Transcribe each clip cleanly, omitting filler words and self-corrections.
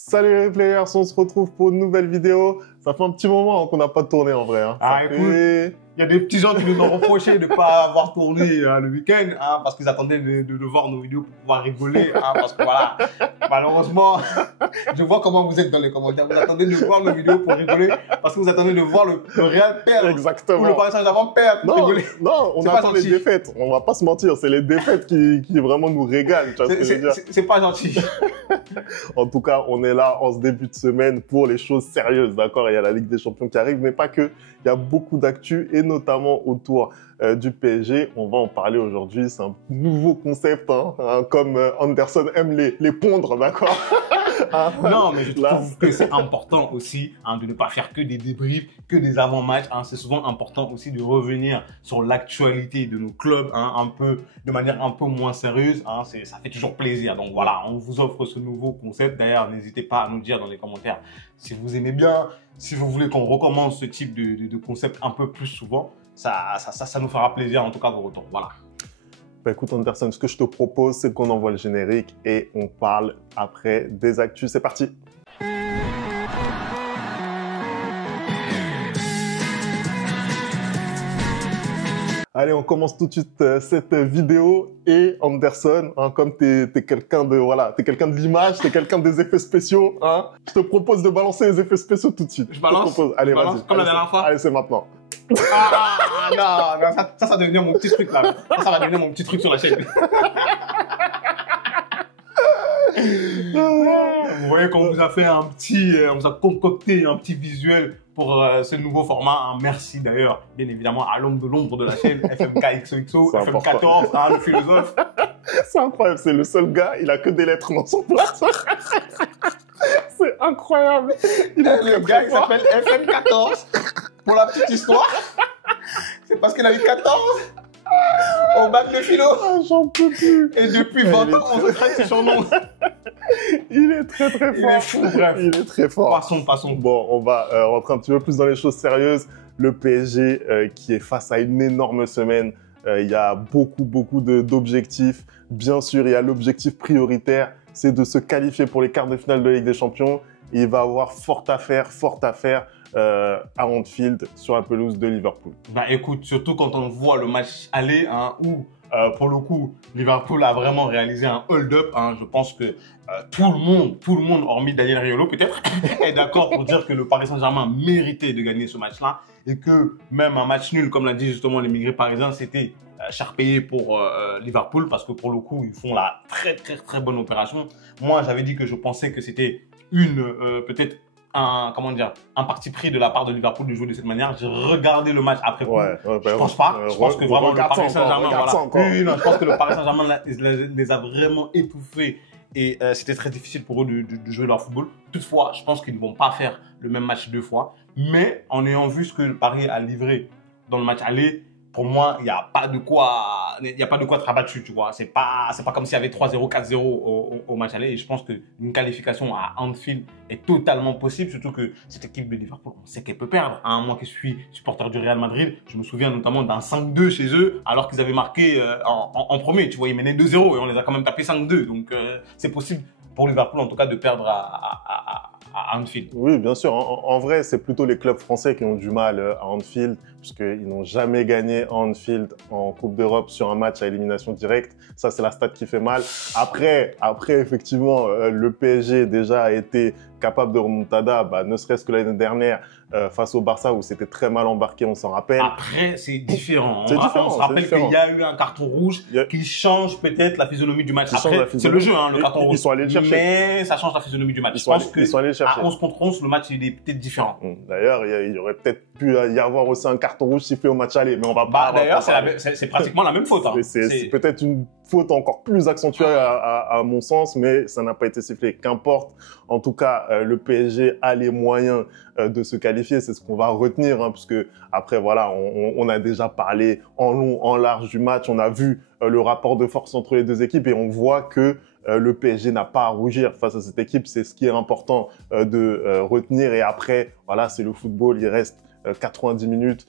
Salut les players, on se retrouve pour une nouvelle vidéo. Ça fait un petit moment qu'on n'a pas tourné en vrai. Écoute, il y a des petits gens qui nous ont reproché de ne pas avoir tourné le week-end parce qu'ils attendaient de voir nos vidéos pour pouvoir rigoler. Parce que voilà, malheureusement, je vois comment vous êtes dans les commentaires. Vous attendez de voir nos vidéos pour rigoler parce que vous attendez de voir le Real perdre. Exactement. Ou le Paris Saint-Germain perdre pour rigoler. Non, on attend les défaites. On va pas se mentir, c'est les défaites qui vraiment nous régalent. C'est pas gentil. En tout cas, on est là en ce début de semaine pour les choses sérieuses, d'accord? Il y a la Ligue des Champions qui arrive, mais pas que. Il y a beaucoup d'actu et notamment autour du PSG. On va en parler aujourd'hui. C'est un nouveau concept, comme Anderson aime les pondre, d'accord? Non, mais je trouve que c'est important aussi de ne pas faire que des débriefs, que des avant-matchs. C'est souvent important aussi de revenir sur l'actualité de nos clubs de manière un peu moins sérieuse. Ça fait toujours plaisir. Donc voilà, on vous offre ce nouveau concept. D'ailleurs, n'hésitez pas à nous dire dans les commentaires si vous aimez bien, si vous voulez qu'on recommence ce type de concept un peu plus souvent. Ça nous fera plaisir, en tout cas, vos retours. Voilà. Bah écoute Anderson, ce que je te propose, c'est qu'on envoie le générique et on parle après des actus. C'est parti! Allez, on commence tout de suite cette vidéo et Anderson, comme t'es quelqu'un de l'image, t'es quelqu'un des effets spéciaux, je te propose de balancer les effets spéciaux tout de suite. Je balance. Allez, vas-y. Comme la dernière fois. Allez, c'est maintenant. Non, ça va devenir mon petit truc là. Ça va devenir mon petit truc sur la chaîne. Vous voyez qu'on vous a fait on vous a concocté un petit visuel pour ce nouveau format. Merci d'ailleurs, bien évidemment, à l'homme de l'ombre de la chaîne, FMKXOXO, FM14, le philosophe. C'est incroyable, c'est le seul gars, il a que des lettres dans son plat. C'est incroyable. Le gars, il s'appelle FM14. Pour la petite histoire, c'est parce qu'il a eu 14 au bac de philo. J'en peux plus. Et depuis 20 ans, on se traite son nom. Il est très très fort. Il est fou, bref. Il est très fort. Passons. Bon, on va rentrer un petit peu plus dans les choses sérieuses. Le PSG qui est face à une énorme semaine. Il y a beaucoup d'objectifs. Bien sûr, il y a l'objectif prioritaire, c'est de se qualifier pour les quarts de finale de la Ligue des Champions. Et il va avoir fort à faire à Anfield sur la pelouse de Liverpool. Bah écoute, surtout quand on voit le match aller où pour le coup Liverpool a vraiment réalisé un hold-up. Je pense que tout le monde, hormis Daniel Riolo peut-être, est d'accord pour dire que le Paris Saint-Germain méritait de gagner ce match-là et que même un match nul, comme l'a dit justement l'émigré parisien, c'était cher payé pour Liverpool parce que pour le coup ils font la très bonne opération. Moi j'avais dit que je pensais que c'était peut-être un parti pris de la part de Liverpool de jouer de cette manière. J'ai regardé le match après coup. Je pense pas. Je pense que vraiment le Paris Saint-Germain, je pense que le Paris Saint-Germain les a vraiment étouffés et c'était très difficile pour eux de jouer leur football. Toutefois, je pense qu'ils ne vont pas faire le même match deux fois. Mais en ayant vu ce que le Paris a livré dans le match aller, pour moi, il n'y a pas de quoi être rabattu, tu vois. C'est pas comme s'il y avait 3-0, 4-0 au match aller. Et je pense qu'une qualification à Anfield est totalement possible, surtout que cette équipe de Liverpool, on sait qu'elle peut perdre. Moi qui suis supporter du Real Madrid, je me souviens notamment d'un 5-2 chez eux, alors qu'ils avaient marqué en premier. Tu vois, ils menaient 2-0 et on les a quand même tapé 5-2. Donc, c'est possible pour Liverpool, en tout cas, de perdre à Anfield. Oui, bien sûr. En vrai, c'est plutôt les clubs français qui ont du mal à Anfield, puisqu'ils n'ont jamais gagné à Anfield en Coupe d'Europe sur un match à élimination directe. Ça, c'est la stat qui fait mal. Après, effectivement, le PSG déjà a été capable de remontada, ne serait-ce que l'année dernière, face au Barça où c'était très mal embarqué, on s'en rappelle. Après, c'est différent. On se rappelle qu'il y a eu un carton rouge qui change peut-être la physionomie du match. Après, c'est le jeu, le carton rouge. Ils sont allés le chercher. Mais ça change la physionomie du match. Je pense qu'à 11 contre 11, le match il est peut-être différent. D'ailleurs, il y aurait peut-être pu y avoir aussi un carton rouge sifflé au match aller, mais on va pas. D'ailleurs, c'est pratiquement la même faute. C'est peut-être une faute encore plus accentuée à mon sens, mais ça n'a pas été sifflé. Qu'importe. En tout cas, le PSG a les moyens de se qualifier. C'est ce qu'on va retenir, puisque après, voilà, on a déjà parlé en long, en large du match. On a vu le rapport de force entre les deux équipes et on voit que le PSG n'a pas à rougir face à cette équipe. C'est ce qui est important de retenir. Et après, voilà, c'est le football. Il reste 90 minutes,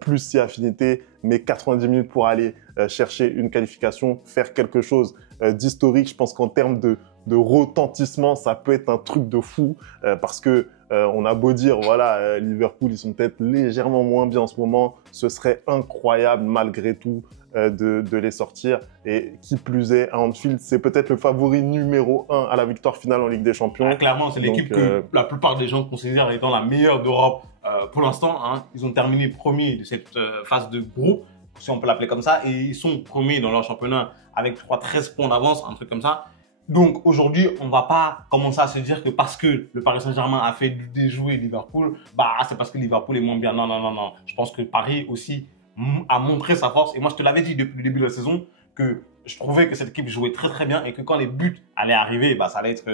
plus si affinité, mais 90 minutes pour aller chercher une qualification, faire quelque chose d'historique. Je pense qu'en termes de retentissement, ça peut être un truc de fou parce que on a beau dire, voilà, Liverpool, ils sont peut-être légèrement moins bien en ce moment. Ce serait incroyable malgré tout de les sortir. Et qui plus est, à Anfield, c'est peut-être le favori numéro 1 à la victoire finale en Ligue des Champions. Ah, clairement, c'est l'équipe que la plupart des gens considèrent étant la meilleure d'Europe pour l'instant. Hein. Ils ont terminé premier de cette phase de groupe, si on peut l'appeler comme ça, et ils sont premiers dans leur championnat avec, je crois, 13 points d'avance, un truc comme ça. Donc aujourd'hui, on va pas commencer à se dire que parce que le Paris Saint-Germain a fait déjouer Liverpool, bah c'est parce que Liverpool est moins bien. Non, non, non, non. Je pense que Paris aussi a montré sa force. Et moi, je te l'avais dit depuis le début de la saison que je trouvais que cette équipe jouait très très bien et que quand les buts allaient arriver, bah ça allait être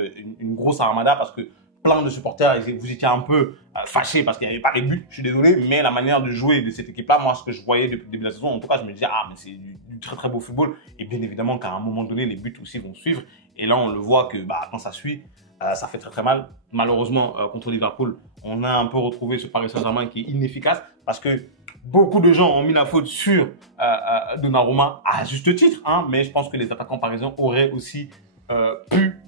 une grosse armada parce que plein de supporters, vous étiez un peu fâchés parce qu'il n'y avait pas les buts, je suis désolé, mais la manière de jouer de cette équipe-là, moi, ce que je voyais depuis le début de la saison, en tout cas, je me disais, ah, mais c'est du très très beau football. Et bien évidemment qu'à un moment donné, les buts aussi vont suivre. Et là, on le voit que bah, quand ça suit, ça fait très très mal. Malheureusement, contre Liverpool, on a un peu retrouvé ce Paris Saint-Germain qui est inefficace parce que beaucoup de gens ont mis la faute sur Donnarumma à juste titre, hein, mais je pense que les attaquants parisiens auraient aussi pu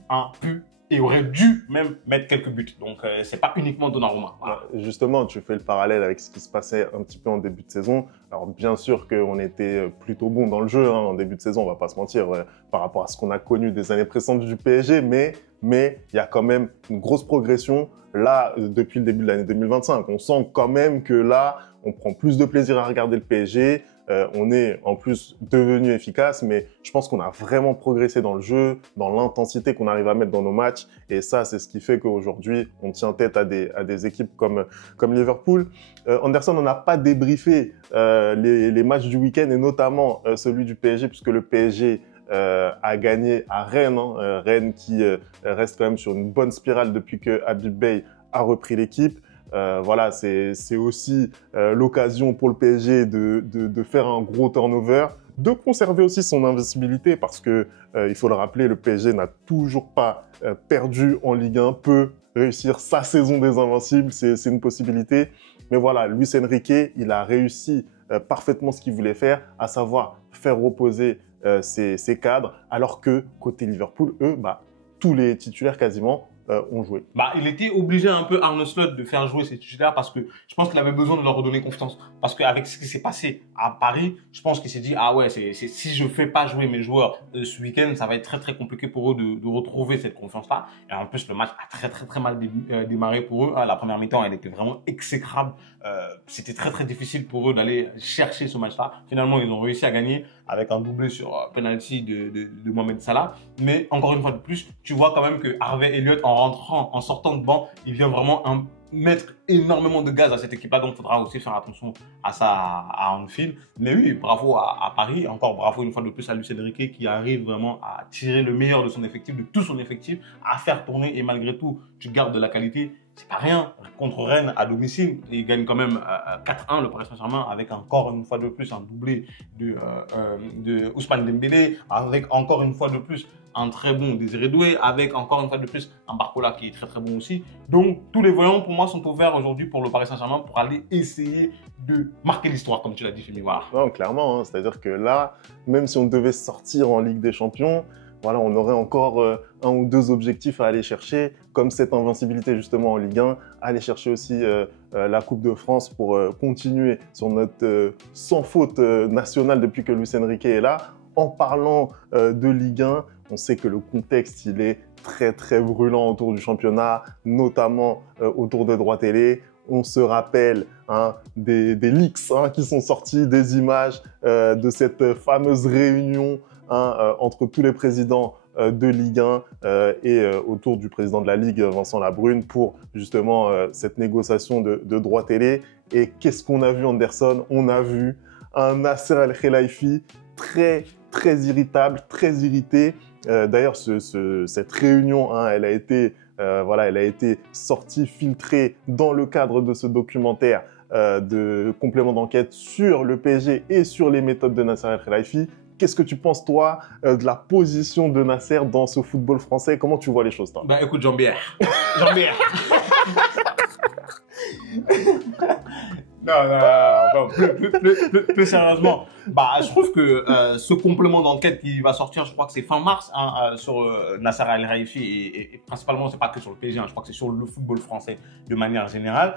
et aurait dû même mettre quelques buts. Donc, c'est pas uniquement Donnarumma. Voilà. Justement, tu fais le parallèle avec ce qui se passait un petit peu en début de saison. Alors, bien sûr qu'on était plutôt bon dans le jeu en début de saison, on va pas se mentir, par rapport à ce qu'on a connu des années précédentes du PSG, mais il y a quand même une grosse progression là depuis le début de l'année 2025. On sent quand même que là, on prend plus de plaisir à regarder le PSG. On est en plus devenu efficace, mais je pense qu'on a vraiment progressé dans le jeu, dans l'intensité qu'on arrive à mettre dans nos matchs. Et ça, c'est ce qui fait qu'aujourd'hui, on tient tête à des équipes comme Liverpool. Anderson, on n'a pas débriefé les matchs du week-end et notamment celui du PSG, puisque le PSG a gagné à Rennes. Hein, Rennes qui reste quand même sur une bonne spirale depuis que Habib Beye a repris l'équipe. Voilà, c'est aussi l'occasion pour le PSG de faire un gros turnover, de conserver aussi son invincibilité parce que, il faut le rappeler, le PSG n'a toujours pas perdu en Ligue 1, peut réussir sa saison des Invincibles, c'est une possibilité. Mais voilà, Luis Enrique, il a réussi parfaitement ce qu'il voulait faire, à savoir faire reposer ses cadres, alors que côté Liverpool, eux, bah, tous les titulaires quasiment ont joué. Bah, il était obligé un peu, Arne Slot, de faire jouer ces titulaires parce que je pense qu'il avait besoin de leur redonner confiance. Parce qu'avec ce qui s'est passé à Paris, je pense qu'il s'est dit, ah ouais, si je fais pas jouer mes joueurs ce week-end, ça va être très très compliqué pour eux de retrouver cette confiance-là. Et en plus, le match a très très très mal démarré pour eux. La première mi-temps, elle était vraiment exécrable. C'était très très difficile pour eux d'aller chercher ce match-là. Finalement, ils ont réussi à gagner avec un doublé sur penalty de Mohamed Salah. Mais encore une fois de plus, tu vois quand même que Harvey Elliott, en sortant de banc, il vient vraiment mettre énormément de gaz à cette équipe-là. Donc, il faudra aussi faire attention à ça à Anfield. Mais oui, bravo à Paris. Encore bravo une fois de plus à Luis Enrique qui arrive vraiment à tirer le meilleur de son effectif, de tout son effectif, à faire tourner. Et malgré tout, tu gardes de la qualité. C'est pas rien. Contre Rennes à domicile, il gagne quand même 4-1 le Paris Saint-Germain avec encore une fois de plus un doublé de Ousmane Dembélé, avec encore une fois de plus un très bon Désiré Doué, avec encore une fois de plus un Barcola qui est très très bon aussi. Donc tous les voyants pour moi sont ouverts aujourd'hui pour le Paris Saint-Germain pour aller essayer de marquer l'histoire comme tu l'as dit Femi. Voilà. Non, clairement, hein, c'est-à-dire que là, même si on devait sortir en Ligue des Champions, voilà, on aurait encore un ou deux objectifs à aller chercher, comme cette invincibilité justement en Ligue 1, aller chercher aussi la Coupe de France pour continuer sur notre sans faute nationale depuis que Luis Enrique est là. En parlant de Ligue 1, on sait que le contexte, il est très très brûlant autour du championnat, notamment autour des droits télé. On se rappelle des leaks qui sont sortis, des images de cette fameuse réunion entre tous les présidents de Ligue 1 et autour du président de la Ligue, Vincent Labrune, pour justement cette négociation de droits télé. Et qu'est-ce qu'on a vu, Anderson? On a vu un Nasser El-Khelaifi très très irritable, très irrité. D'ailleurs, cette réunion, elle a été sortie, filtrée dans le cadre de ce documentaire de complément d'enquête sur le PSG et sur les méthodes de Nasser El-Khelaifi. Qu'est-ce que tu penses, toi, de la position de Nasser dans ce football français? Comment tu vois les choses, toi? Bah écoute, Jean-Pierre. Jean-Pierre. Non, plus sérieusement, bah, je trouve que ce complément d'enquête qui va sortir, je crois que c'est fin mars, hein, sur Nasser Al-Khelaifi et principalement, c'est pas que sur le PSG, hein, je crois que c'est sur le football français de manière générale,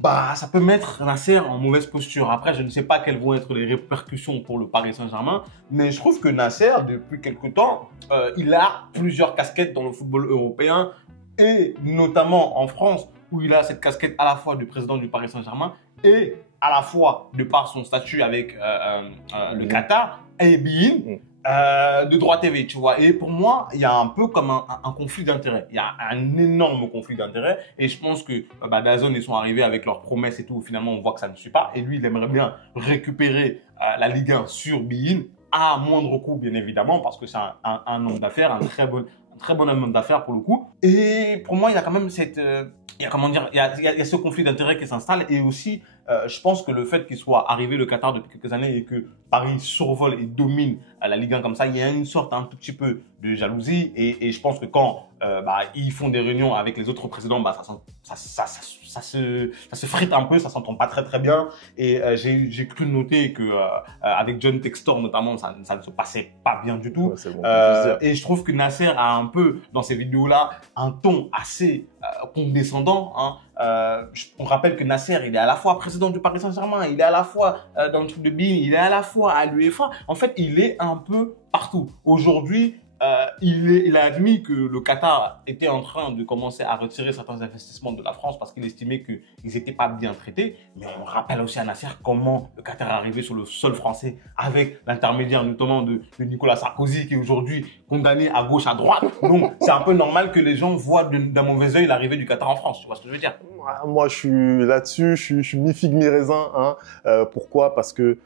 bah, ça peut mettre Nasser en mauvaise posture. Après, je ne sais pas quelles vont être les répercussions pour le Paris Saint-Germain, mais je trouve que Nasser, depuis quelque temps, il a plusieurs casquettes dans le football européen et notamment en France, où il a cette casquette à la fois du président du Paris Saint-Germain et à la fois, de par son statut avec le Qatar et beIN de Droit TV, tu vois. Et pour moi, il y a un peu comme un conflit d'intérêts. Il y a un énorme conflit d'intérêts. Et je pense que DAZN, ils sont arrivés avec leurs promesses et tout. Finalement, on voit que ça ne suit pas. Et lui, il aimerait bien récupérer la Ligue 1 sur beIN à moindre coût, bien évidemment, parce que c'est un homme d'affaires, un très bon homme d'affaires pour le coup. Et pour moi, il y a quand même cette... il y a, comment dire, il y a ce conflit d'intérêts qui s'installe et aussi, je pense que le fait qu'il soit arrivé le Qatar depuis quelques années et que Paris survole et domine la Ligue 1 comme ça, il y a une sorte un tout petit peu de jalousie et je pense que quand ils font des réunions avec les autres présidents, ça se frite un peu, ça s'entend pas très bien et j'ai cru noter que avec John Textor notamment, ça ne se passait pas bien du tout. Ouais, bon, et je trouve que Nasser a un peu dans ces vidéos-là un ton assez condescendant. Hein. On rappelle que Nasser, il est à la fois président du Paris Saint-Germain, il est à la fois dans le truc de beIN, il est à la fois à l'UEFA. En fait, il est un peu partout. Aujourd'hui, il a admis que le Qatar était en train de commencer à retirer certains investissements de la France parce qu'il estimait qu'ils n'étaient pas bien traités. Mais on rappelle aussi à Nasser comment le Qatar est arrivé sur le sol français avec l'intermédiaire notamment de Nicolas Sarkozy qui est aujourd'hui condamné à gauche, à droite. Donc, c'est un peu normal que les gens voient d'un mauvais œil l'arrivée du Qatar en France. Tu vois ce que je veux dire? Moi, je suis là-dessus, je suis mi-figue, mi-raisin. Hein. Pourquoi? Parce que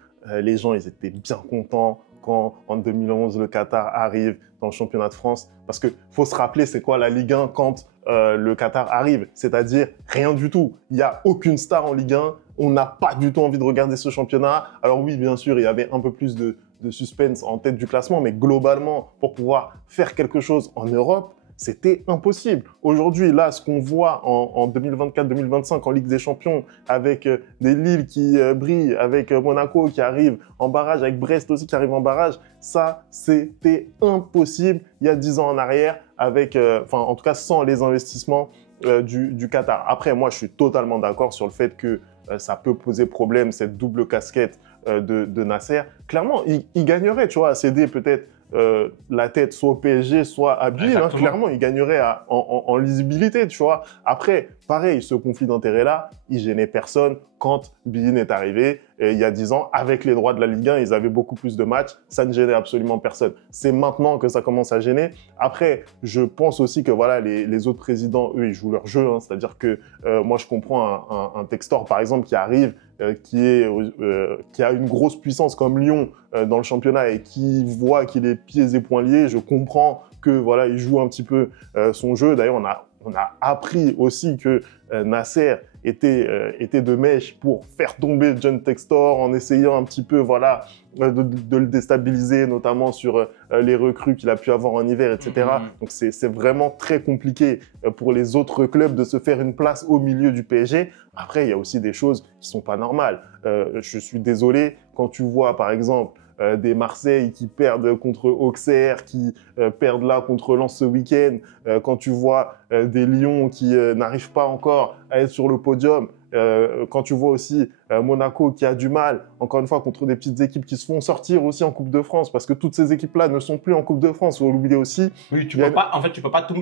les gens, ils étaient bien contents quand, en 2011, le Qatar arrive dans le championnat de France. Parce que faut se rappeler, c'est quoi la Ligue 1 quand le Qatar arrive? C'est-à-dire rien du tout. Il n'y a aucune star en Ligue 1. On n'a pas du tout envie de regarder ce championnat. Alors oui, bien sûr, il y avait un peu plus de suspense en tête du classement, mais globalement, pour pouvoir faire quelque chose en Europe, c'était impossible. Aujourd'hui, là, ce qu'on voit en 2024-2025 en Ligue des Champions, avec des Lille qui brillent, avec Monaco qui arrive en barrage, avec Brest aussi qui arrive en barrage, ça, c'était impossible il y a 10 ans en arrière, avec, en tout cas, sans les investissements du Qatar. Après, moi, je suis totalement d'accord sur le fait que ça peut poser problème, cette double casquette de Nasser. Clairement, il gagnerait, tu vois, à céder peut-être la tête soit au PSG, soit à beIN. Hein, clairement, il gagnerait en lisibilité, tu vois. Après, pareil, ce conflit d'intérêts-là, il gênait personne quand beIN est arrivé il y a 10 ans. Avec les droits de la Ligue 1, ils avaient beaucoup plus de matchs. Ça ne gênait absolument personne. C'est maintenant que ça commence à gêner. Après, je pense aussi que voilà, les autres présidents, eux, ils jouent leur jeu. Hein, c'est-à-dire que moi, je comprends un Textor, par exemple, qui arrive, qui a une grosse puissance comme Lyon dans le championnat et qui voit qu'il est pieds et poings liés. Je comprends que voilà, il joue un petit peu son jeu. D'ailleurs, on a appris aussi que Nasser était de mèche pour faire tomber John Textor en essayant un petit peu voilà, de le déstabiliser, notamment sur les recrues qu'il a pu avoir en hiver, etc. Donc, c'est vraiment très compliqué pour les autres clubs de se faire une place au milieu du PSG. Après, il y a aussi des choses qui sont pas normales. Je suis désolé, quand tu vois, par exemple, des Marseille qui perdent contre Auxerre, qui perdent là contre Lens ce week-end, quand tu vois des Lions qui n'arrivent pas encore à être sur le podium, quand tu vois aussi Monaco qui a du mal, encore une fois, contre des petites équipes qui se font sortir aussi en Coupe de France, parce que toutes ces équipes-là ne sont plus en Coupe de France, faut l'oublier aussi. Oui, tu peux pas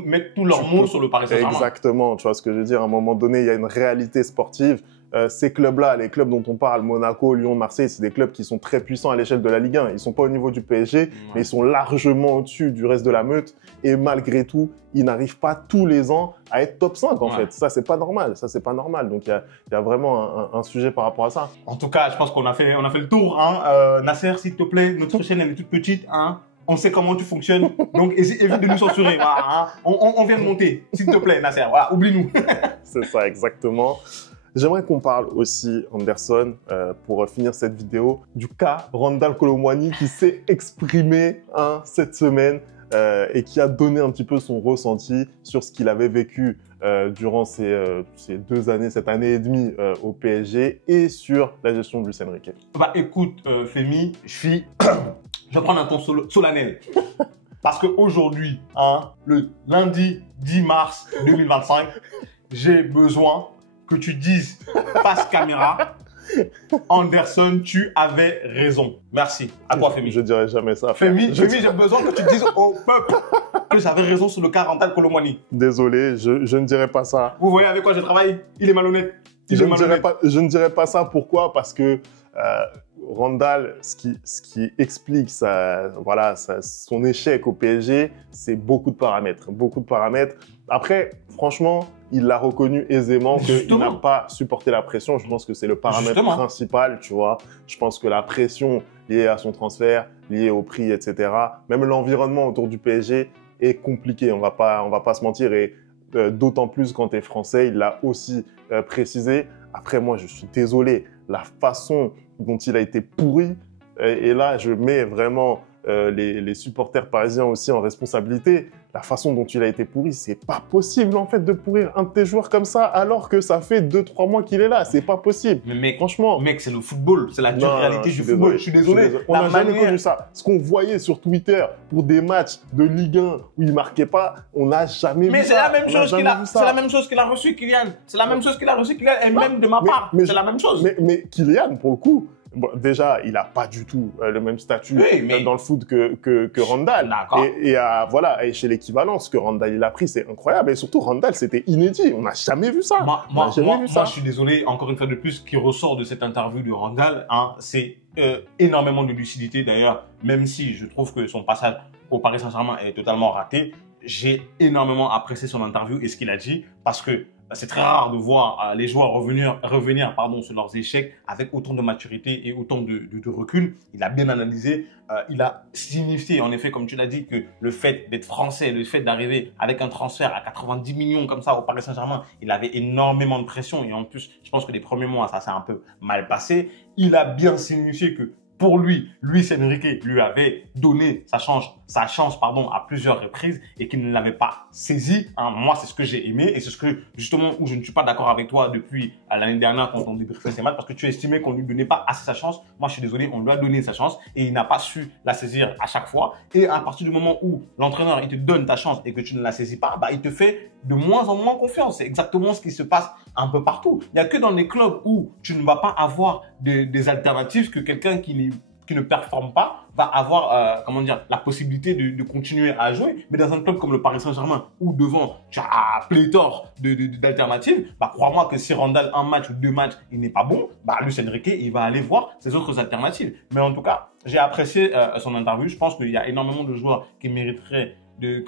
mettre tout leur mot sur le Paris Saint-Germain. Exactement, tu vois ce que je veux dire, à un moment donné, il y a une réalité sportive. Ces clubs-là, les clubs dont on parle, Monaco, Lyon, Marseille, c'est des clubs qui sont très puissants à l'échelle de la Ligue 1. Ils sont pas au niveau du PSG, mais ils sont largement au-dessus du reste de la meute. Et malgré tout, ils n'arrivent pas tous les ans à être top 5, en fait. Ça, c'est pas normal. Ça, c'est pas normal. Donc, il y a vraiment un sujet par rapport à ça. En tout cas, je pense qu'on a fait le tour. Hein. Nasser, s'il te plaît, notre chaîne, elle est toute petite. Hein. On sait comment tu fonctionnes. Donc, évite de nous censurer. Voilà, hein. On vient de monter. S'il te plaît, Nasser. Voilà, oublie-nous. C'est ça, exactement. J'aimerais qu'on parle aussi, Anderson, pour finir cette vidéo, du cas Randal Kolo Muani qui s'est exprimé cette semaine et qui a donné un petit peu son ressenti sur ce qu'il avait vécu durant ces 2 années, cette année et demie au PSG et sur la gestion de Luis Enrique? Bah écoute, Femi, je vais prendre un ton solennel. Parce qu'aujourd'hui, le lundi 10 mars 2025, j'ai besoin que tu dises face caméra, Anderson, tu avais raison. Merci. À toi, Femi. Je dirais jamais ça. Femi, j'ai besoin que tu dises au peuple que j'avais raison sur le cas Randal Kolo Muani. Désolé, je ne dirais pas ça. Vous voyez avec quoi je travaille? Il est malhonnête. Je ne dirais pas ça. Pourquoi? Parce que Randal, ce qui explique son échec au PSG, c'est beaucoup de paramètres. Beaucoup de paramètres. Après, franchement, il l'a reconnu aisément qu'il n'a pas supporté la pression. Je pense que c'est le paramètre principal, tu vois. Je pense que la pression liée à son transfert, liée au prix, etc., même l'environnement autour du PSG est compliqué. On va pas se mentir. Et d'autant plus quand tu es français, il l'a aussi précisé. Après, moi, je suis désolé. La façon dont il a été pourri, et là, je mets vraiment les supporters parisiens aussi en responsabilité. La façon dont il a été pourri, c'est pas possible en fait de pourrir un de tes joueurs comme ça alors que ça fait 2-3 mois qu'il est là. C'est pas possible. Mais mec, franchement, mec, c'est le football, c'est la dure réalité du football. Je suis désolé. On n'a jamais connu ça. Ce qu'on voyait sur Twitter pour des matchs de Ligue 1 où il marquait pas, on n'a jamais vu ça. Mais c'est la même chose qu'il a reçu, Kylian. C'est la même chose qu'il a reçu, Kylian, et même de ma part. C'est la même chose. Mais Kylian, pour le coup, bon, déjà, il n'a pas du tout le même statut dans le foot que Randal. Et chez l'équivalence que Randal il a pris, c'est incroyable. Et surtout, Randal, c'était inédit. On n'a jamais vu ça. Moi, je suis désolé, encore une fois de plus, ce qui ressort de cette interview de Randal, c'est énormément de lucidité. D'ailleurs, même si je trouve que son passage au Paris Saint-Germain est totalement raté, j'ai énormément apprécié son interview et ce qu'il a dit parce que c'est très rare de voir les joueurs revenir sur leurs échecs avec autant de maturité et autant de recul. Il a bien analysé, il a signifié en effet, comme tu l'as dit, que le fait d'être français, le fait d'arriver avec un transfert à 90 millions comme ça au Paris Saint-Germain, il avait énormément de pression et en plus, je pense que les premiers mois, ça s'est un peu mal passé. Il a bien signifié que pour lui, Luis Enrique lui avait donné sa chance à plusieurs reprises et qu'il ne l'avait pas saisi. Moi, c'est ce que j'ai aimé et c'est ce que, justement, où je ne suis pas d'accord avec toi depuis l'année dernière quand on débriefait ces matchs parce que tu estimais qu'on ne lui donnait pas assez sa chance. Moi, je suis désolé, on lui a donné sa chance et il n'a pas su la saisir à chaque fois. Et à partir du moment où l'entraîneur, il te donne ta chance et que tu ne la saisis pas, il te fait de moins en moins confiance. C'est exactement ce qui se passe un peu partout. Il n'y a que dans les clubs où tu ne vas pas avoir des alternatives que quelqu'un qui ne performe pas va avoir la possibilité de continuer à jouer. Mais dans un club comme le Paris Saint-Germain où devant tu as pléthore d'alternatives, crois-moi que si Randal un match ou 2 matchs il n'est pas bon, Luis Enrique il va aller voir ses autres alternatives. Mais en tout cas, j'ai apprécié son interview. Je pense qu'il y a énormément de joueurs qui mériteraient de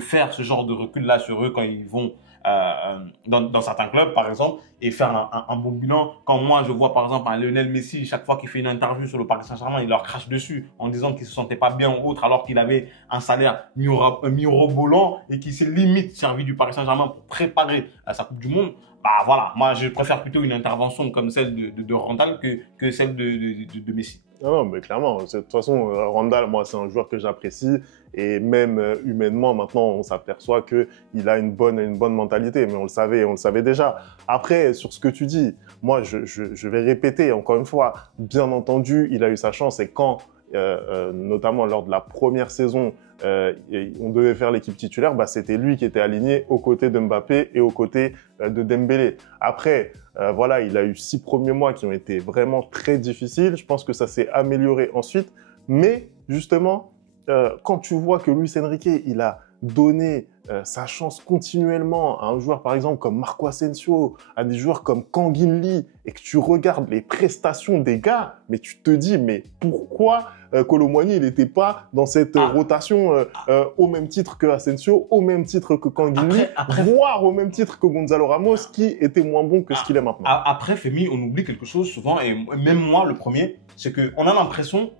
faire ce genre de recul là sur eux quand ils vont dans certains clubs par exemple et faire un bon bilan. Quand moi je vois par exemple un Lionel Messi, chaque fois qu'il fait une interview sur le Paris Saint-Germain, il leur crache dessus en disant qu'il se sentait pas bien ou autre alors qu'il avait un salaire mirobolant et qu'il s'est limite servi du Paris Saint-Germain pour préparer sa Coupe du Monde. Moi je préfère plutôt une intervention comme celle de Randal que celle de Messi. Non, mais clairement, de toute façon, Randal, moi, c'est un joueur que j'apprécie et même humainement, maintenant, on s'aperçoit qu'il a une bonne mentalité, mais on le savait déjà. Après, sur ce que tu dis, moi, je vais répéter encore une fois, bien entendu, il a eu sa chance et quand, notamment lors de la première saison, on devait faire l'équipe titulaire, c'était lui qui était aligné aux côtés de Mbappé et aux côtés de Dembélé. Après, il a eu 6 premiers mois qui ont été vraiment très difficiles. Je pense que ça s'est amélioré ensuite. Mais justement, quand tu vois que Luis Enrique, il a donné sa chance continuellement à un joueur par exemple comme Marco Asensio, à des joueurs comme Kang-in Lee, et que tu regardes les prestations des gars, mais tu te dis, mais pourquoi Kolo Muani, il n'était pas dans cette rotation au même titre que Asensio, au même titre que Kang-in Lee, voire au même titre que Gonzalo Ramos, qui était moins bon que ce qu'il est maintenant. Après, Femi, on oublie quelque chose souvent, et même moi, le premier, c'est qu'on a l'impression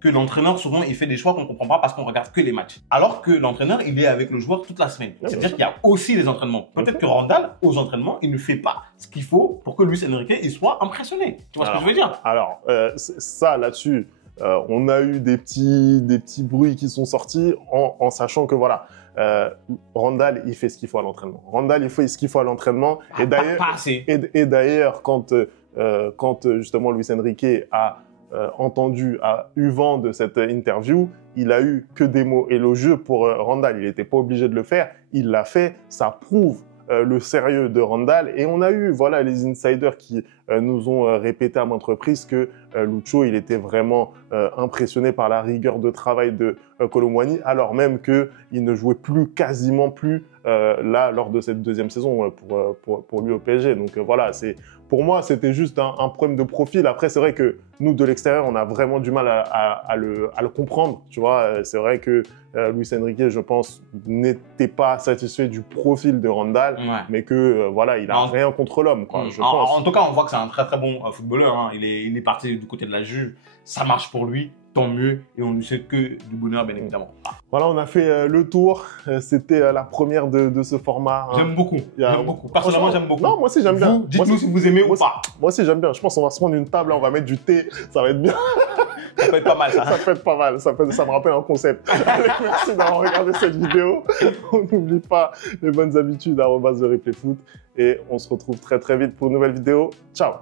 que l'entraîneur, souvent, il fait des choix qu'on ne comprend pas parce qu'on regarde que les matchs. Alors que l'entraîneur, il est avec le joueur toute la semaine. C'est-à-dire qu'il y a aussi les entraînements. Peut-être que Randal, aux entraînements, il ne fait pas ce qu'il faut pour que Luis Enrique il soit impressionné. Tu vois ce que je veux dire? Alors, ça, là-dessus, on a eu des petits bruits qui sont sortis en sachant que, voilà, Randall, il fait ce qu'il faut à l'entraînement. Randall, il fait ce qu'il faut à l'entraînement. Et d'ailleurs, pas assez. Et d'ailleurs, quand justement Luis Enrique a eu vent de cette interview, il a eu que des mots élogieux pour Randall. Il n'était pas obligé de le faire. Il l'a fait. Ça prouve le sérieux de Randall. Et on a eu, voilà, les insiders qui nous ont répété à maintes reprises que Lucho, il était vraiment impressionné par la rigueur de travail de Kolo Muani, alors même qu'il ne jouait quasiment plus là lors de cette deuxième saison pour lui au PSG. Donc voilà, pour moi, c'était juste un problème de profil. Après, c'est vrai que nous, de l'extérieur, on a vraiment du mal à le comprendre. Tu vois, c'est vrai que Luis Enrique, je pense, n'était pas satisfait du profil de Randall, mais que voilà, il a rien contre l'homme, quoi. Je pense. En tout cas, on voit que c'est un très très bon footballeur. Hein. Il est parti du côté de la Juve. Ça marche pour lui. Tant mieux, et on ne souhaite que du bonheur, bien évidemment. Voilà, on a fait le tour. C'était la première de ce format. Hein. J'aime beaucoup. J'aime beaucoup. Personnellement, j'aime beaucoup. Non, moi aussi, j'aime bien. Dites-nous si vous aimez ou pas. Moi aussi, j'aime bien. Je pense qu'on va se prendre une table, on va mettre du thé. Ça va être bien. Ça peut être pas mal, ça. Ça peut être pas mal. Ça me rappelle un concept. Allez, merci d'avoir regardé cette vidéo. On n'oublie pas les bonnes habitudes, @TheReplayFoot. Et on se retrouve très très vite pour une nouvelle vidéo. Ciao.